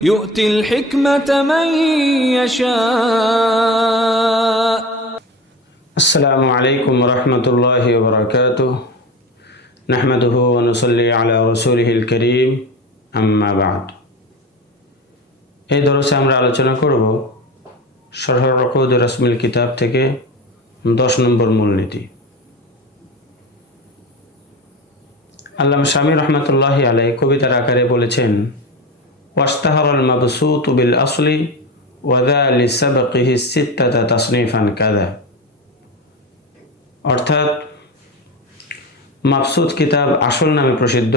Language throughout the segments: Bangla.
يؤتي الحكمة من يشاء. السلام عليكم ورحمة الله وبركاته. نحمده ونصلي على رسوله الكريم. أما بعد. এই দরসে আমরা আলোচনা করব শরহ উকুদ রাসমিল কিতাব থেকে 10 নম্বর মূলনীতি। আল্লামা শামী রহমাতুল্লাহি আলাইহি কবিতার আকারে বলেছেন, ওয়াস্তাহারাল মাবসুতু বিল আসলি ওয়া যা লিসাবকিহি সিত্তাতা তাসনিফান কাযা। অর্থাৎ মাবসুত কিতাব আসল নামে প্রসিদ্ধ,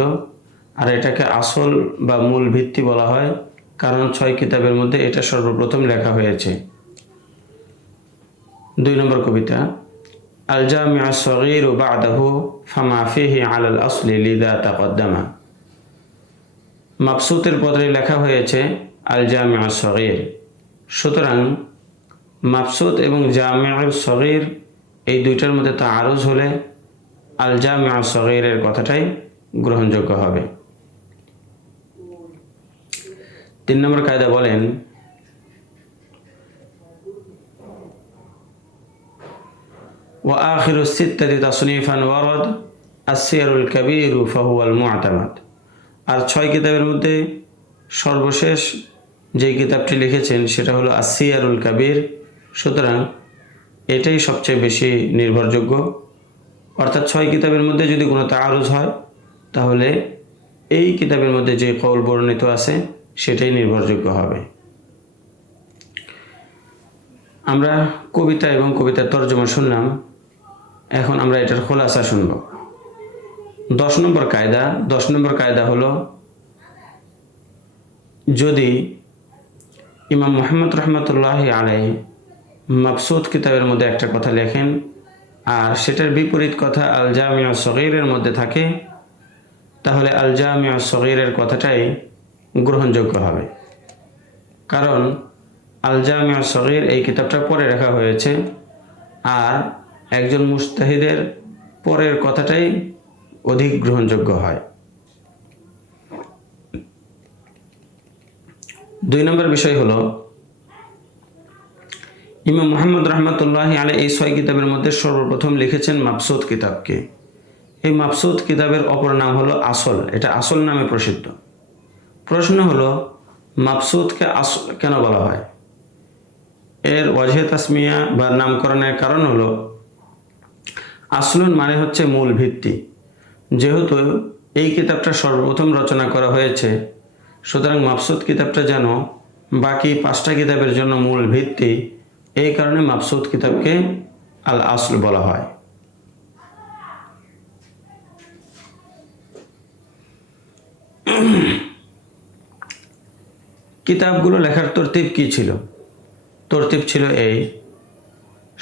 আর এটাকে আসল বা মূল ভিত্তি বলা হয় কারণ 6 কিতাবের মধ্যে এটা সর্বপ্রথম লেখা হয়েছে। 2 নম্বর কবিতা, আল জামিউ আস-সগীর বা'দাহু ফামা ফিহি আলাল আসলি লিযা তাকদ্দামা। মাবসুতের পরে লেখা হয়েছে আল জামিউ আস-সগীর, সুতরাং মাবসুত এবং জামিউ আস-সগীর এই দুইটার মধ্যে তাআরুজ হলে আল জামিউ আস-সগীরের কথাটাই গ্রহণযোগ্য হবে। 3 নম্বর কায়দা বলেন, ওয়া আখিরু সিত্তাতি তাসনিফান ওয়ারাদ আস-সিয়ারুল কাবীর ফাহুয়াল মু'তামাদ। আর 6 কিতাবের মধ্যে সর্বশেষ যে কিতাবটি লিখেছেন সেটা হলো আস-সিয়ারুল কাবীর, সুতরাং এটাই সবচেয়ে বেশি নির্ভরযোগ্য। অর্থাৎ 6 কিতাবের মধ্যে যদি কোনো তাআরুজ হয় তাহলে এই কিতাবের মধ্যে যে কওল বর্ণিত আছে সেটাই নির্ভরযোগ্য হবে। আমরা কবিতা এবং কবিতার তর্জমা শুনলাম, এখন আমরা এটার খোলাসা শুনব। 10 নম্বর কায়দা হলো, যদি ইমাম মুহাম্মদ রহমতুল্লাহি আলাইহি মাবসুত কিতাবের মধ্যে একটা কথা লেখেন আর সেটার বিপরীত কথা আল জামিউ আস-সগীরের মধ্যে থাকে, তাহলে আল জামিউ আস-সগীরের কথাটাই গ্রহণযোগ্য হবে। কারণ আল জামিউ আস-সগীর এই কিতাবটা পরে রাখা হয়েছে, আর একজন মুজতাহিদের পরের কথাটাই অধিক গ্রহণযোগ্য হয়। 2 নম্বর বিষয় হলো, ইমাম মুহাম্মদ রহমতুল্লাহি আলাইহি এই 6 কিতাবের মধ্যে সর্বপ্রথম লিখেছেন মাবসুত কিতাবকে। এই মাবসুত কিতাবের অপর নাম হলো আসল, এটা আসল নামে প্রসিদ্ধ। প্রশ্ন হলো, মাবসুতকে আসল কেন বলা হয়? এর ওয়াজহে তাসমিয়া বা নামকরণের কারণ হলো, আসলুন মানে হচ্ছে মূল ভিত্তি। যেহেতু এই কিতাবটা সর্বপ্রথম রচনা করা হয়েছে, সুতরাং মাবসুত কিতাবটা যেন বাকি 5টা কিতাবের জন্য মূল ভিত্তি, এই কারণে মাবসুত কিতাবকে আল আসল বলা হয়। কিতাবগুলো লেখার তরতিব কি ছিল? তরতিব ছিল এই: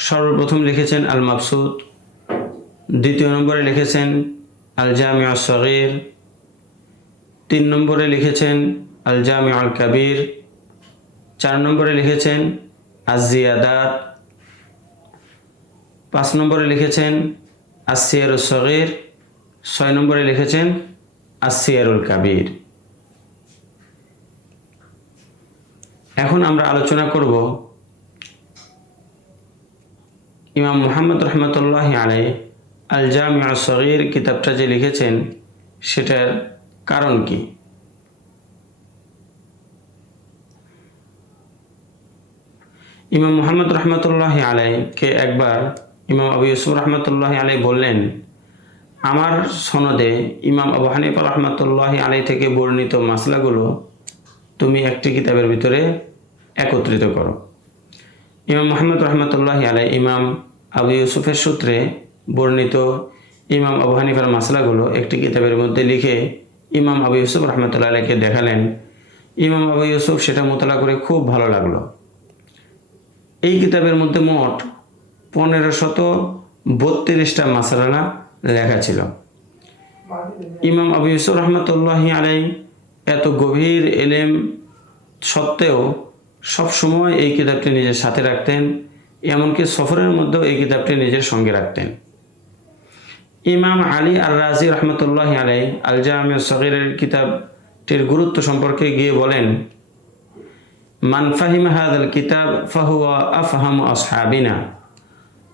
সর্বপ্রথম লিখেছেন আল মাবসুত, 2 নম্বরে লিখেছেন আল জামিউ আস-সগীর, 3 নম্বরে লিখেছেন আল জামিউ আল কাবীর, 4 নম্বরে লিখেছেন আজ-জিয়াদাত, 5 নম্বরে লিখেছেন আস-সিয়ারুস সগীর, 6 নম্বরে লিখেছেন আস-সিয়ারুল কাবীর। এখন আমরা আলোচনা করব ইমাম মুহাম্মদ রহমতুল্লাহি আলাইহি আল জামিউ আস-সগীর কিতাবটা যে লিখেছেন সেটার কারণ কি। ইমাম মুহাম্মদ রহমতুল্লাহি আলাইহিকে একবার ইমাম আবু ইউসুফ রহমতুল্লাহি আলাইহি বললেন, আমার সনদে ইমাম আবু হানিফা রহমতুল্লাহি আলাইহি থেকে বর্ণিত মাসলাগুলো তুমি একটি কিতাবের ভিতরে একত্রিত করো। ইমাম মুহাম্মদ রহমতুল্লাহি আলাইহি ইমাম আবু ইউসুফের সূত্রে বর্ণিত ইমাম আবু হানিফার মাসলাগুলো একটি কিতাবের মধ্যে লিখে ইমাম আবু ইউসুফ রহমতুল্লাহি আলাইহিকে দেখালেন। ইমাম আবু ইউসুফ সেটা মোতালা করে খুব ভালো লাগলো। এই কিতাবের মধ্যে মোট 1532টা মাসআলা লেখা ছিল। ইমাম আবু ইউসুফ রহমতুল্লাহি আলাইহি এত গভীর ইলম সত্ত্বেও সবসময় এই কিতাবটি নিজের সাথে রাখতেন, এমনকি সফরের মধ্যেও এই কিতাবটি নিজের সঙ্গে রাখতেন। ইমাম আলী আর-রাজি রহমতুল্লাহি আলাইহি আল জামিউ আস-সগীরের কিতাবটির গুরুত্ব সম্পর্কে গিয়ে বলেন, মান ফাহিমা হাযাল কিতাব ফাহুয়া আফহামু আসহাবিনা।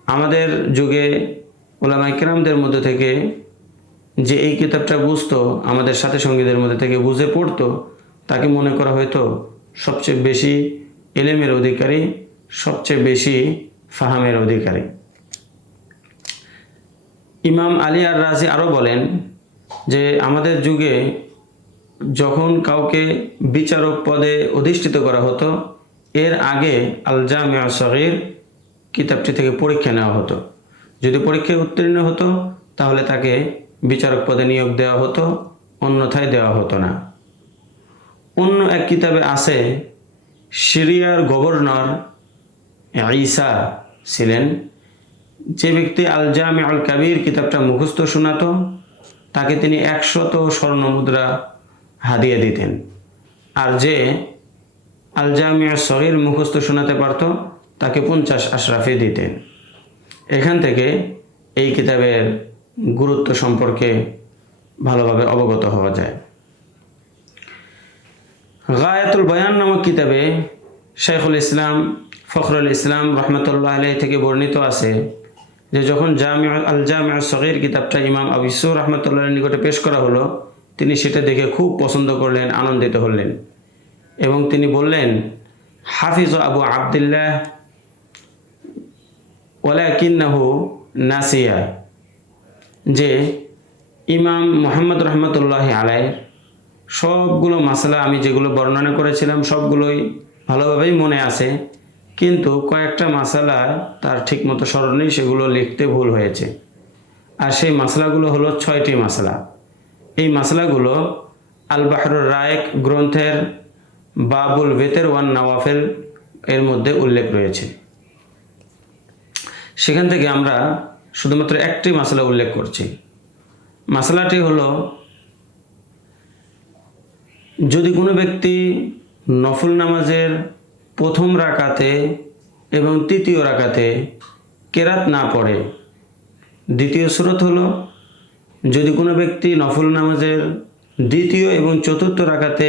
আমাদের যুগে উলামায়ে কেরামদের মধ্যে থেকে যে এই কিতাবটা বুঝতো, আমাদের সাথে সঙ্গীদের মধ্যে থেকে বুঝে পড়তো, তাকে মনে করা হয়তো সবচেয়ে বেশি ইলমের অধিকারী, সবচেয়ে বেশি ফাহামের অধিকারী। ইমাম আলী আর রাজি আরও বলেন যে আমাদের যুগে যখন কাউকে বিচারক পদে অধিষ্ঠিত করা হতো, এর আগে আল জামিউ সগীর কিতাবটি থেকে পরীক্ষা নেওয়া হতো। যদি পরীক্ষায় উত্তীর্ণ হতো তাহলে তাকে বিচারক পদে নিয়োগ দেওয়া হতো, অন্যথায় দেওয়া হতো না। অন্য এক কিতাবে আছে সিরিয়ার গভর্নর ঈসা ছিলেন, যে ব্যক্তি আল জামিউল কাবীর কিতাবটা মুখস্থ শোনাতো তাকে তিনি 100 স্বর্ণ মুদ্রা হাদিয়া দিতেন, আর যে আল জামিউ সগীর মুখস্থ শোনাতে পারত তাকে 50 আশরাফি দিতেন। এখান থেকে এই কিতাবের গুরুত্ব সম্পর্কে ভালোভাবে অবগত হওয়া যায়। গায়াতুল বয়ান নামক কিতাবে শাইখুল ইসলাম ফখরুল ইসলাম রহমতুল্লাহ আলাইহি থেকে বর্ণিত আছে যে যখন আল জামিউ সগীর কিতাবটা ইমাম আবু ইউসুফ রহমতুল্লাহর নিকটে পেশ করা হলো, তিনি সেটা দেখে খুব পছন্দ করলেন, আনন্দিত হলেন এবং তিনি বললেন, হাফিজ আবু আবদুল্লাহ ওয়ালাকিন্নাহু নাসিয়া, যে ইমাম মুহাম্মদ রহমতুল্লাহি আলাইহি সবগুলো মাসলা আমি যেগুলো বর্ণনা করেছিলাম সবগুলোই ভালোভাবেই মনে আছে, কিন্তু কয়েকটা মাসালা তার ঠিকমতো স্মরণ নেই, সেগুলো লিখতে ভুল হয়েছে। আর সেই মাসলাগুলো হলো 6টি মাসলা। এই মাসলাগুলো আল বাহরুর রায়েক গ্রন্থের বাবুল বেতের ওয়ান নওয়াফেল এর মধ্যে উল্লেখ রয়েছে। সেখান থেকে আমরা শুধুমাত্র একটি মাসলা উল্লেখ করছি। মাসলাটি হলো, যদি কোনো ব্যক্তি নফল নামাজের প্রথম রাকাতে এবং তৃতীয় রাকাতে কেরাত না পড়ে, দ্বিতীয় সূরত হলো, যদি কোনো ব্যক্তি নফল নামাজের দ্বিতীয় এবং চতুর্থ রাকাতে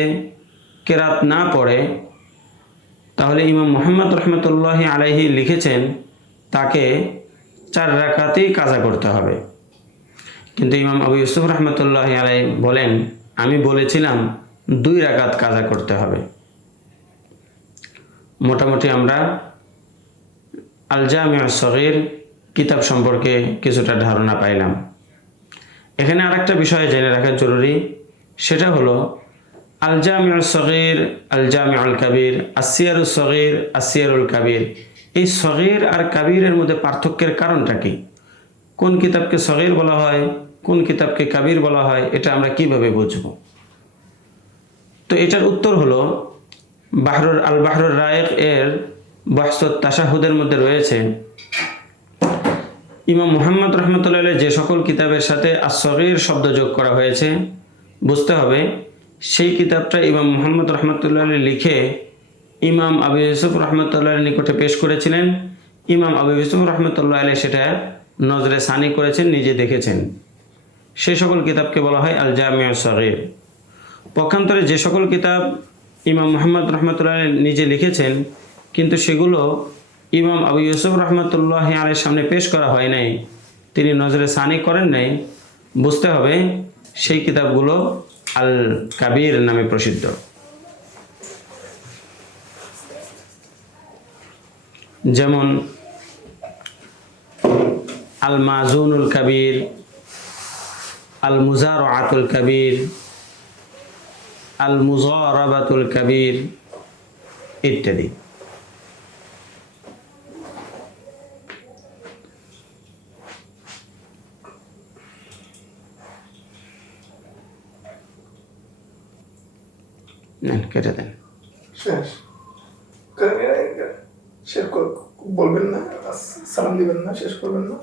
কেরাত না পড়ে, তাহলে ইমাম মুহাম্মদ রহমতুল্লাহি আলাইহি লিখেছেন তাকে 4 রাকাতেই কাজা করতে হবে। কিন্তু ইমাম আবু ইউসুফ রহমতুল্লাহি আলাইহি বলেন, আমি বলেছিলাম 2 রাকাত কাজা করতে হবে। মোটামুটি আমরা আল জামিউ সগীর কিতাব সম্পর্কে কিছুটা ধারণা পাইলাম। এখানে আরেকটা বিষয় জেনে রাখা জরুরি, সেটা হলো আল জামিউ সগীর, আল জামিউল কাবীর, আসসিয়ারুস সগীর, আসসিয়ারুল কাবীর, এই সগীর আর কাবীরের মধ্যে পার্থক্যের কারণটা কি? কোন কিতাবকে সগীর বলা হয়, কোন কিতাবকে কাবীর বলা হয়, এটা আমরা কিভাবে বুঝব? তো এটার উত্তর হলো, আল বাহরুর রায়েক এর বাহসুত তাশাহুদের মধ্যে রয়েছে, ইমাম মুহাম্মদ রহমতুল্লাহ আলাইহি যে সকল কিতাবের সাথে আস-সগীর শব্দ যোগ করা হয়েছে, বুঝতে হবে সেই কিতাবটা ইমাম মুহাম্মদ রহমতুল্লাহ আলাইহি লিখে ইমাম আবু ইউসুফ রহমতুল্লাহর নিকটে পেশ করেছিলেন। ইমাম আবু ইউসুফ রহমতুল্লাহ আলাইহি সেটা নজরে সানি করেছেন, নিজে দেখেছেন। সেই সকল কিতাবকে বলা হয় আল জামিউ সগীর। পক্ষান্তরে যে সকল কিতাব ইমাম মুহাম্মদ রহমতুল্লাহ আলাইহি নিজে লিখেছেন কিন্তু সেগুলো ইমাম আবু ইউসুফ রহমতুল্লাহি আলাইহির সামনে পেশ করা হয় নাই, তিনি নজরে সানি করেন নাই, বুঝতে হবে সেই কিতাবগুলো আল কাবীর নামে প্রসিদ্ধ। যেমন আল মাজুনুল কাবীর, আল মুজারআতুল কাবীর, আল মুজারাবাতুল কাবীর ইত্যাদি। কেটে দেন। শেষ শেষ বলবেন না, সালাম দিবেন না, শেষ করবেন না,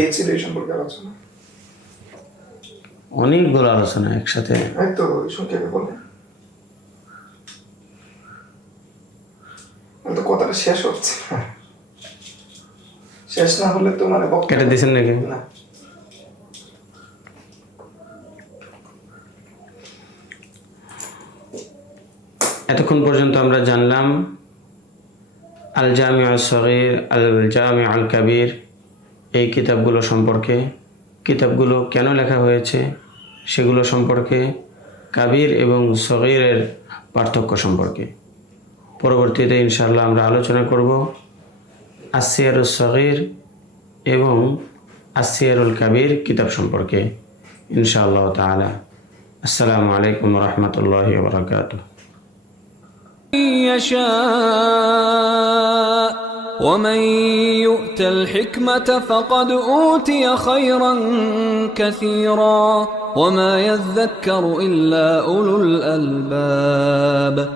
এই ছিল এই সম্পর্কে আলোচনা। অনেকগুলো আলোচনা একসাথে, তো সংক্ষেপে বলেন, তো কথাটা শেষ হচ্ছে, শেষ না হলে তো মানে কেটে দিয়েছেন নাকি? না, এতক্ষণ পর্যন্ত আমরা জানলাম আল জামি আল সগীর, আল জামি আল কাবির, এই কিতাবগুলো সম্পর্কে, কিতাবগুলো কেন লেখা হয়েছে সেগুলো সম্পর্কে, কাবির এবং সগীরের পার্থক্য সম্পর্কে। পরবর্তীতে ইনশাআল্লাহ আমরা আলোচনা করব আসিয়ারুস সগীর এবং আসিয়ারুল কাবির কিতাব সম্পর্কে ইনশাআল্লাহ তাআলা। আসসালামু আলাইকুম ওয়া রাহমাতুল্লাহি ওয়া বারাকাতুহু। يشاء ومن يؤت الحكمة فقد أوتي خيرا كثيرا وما يذكر إلا أولو الألباب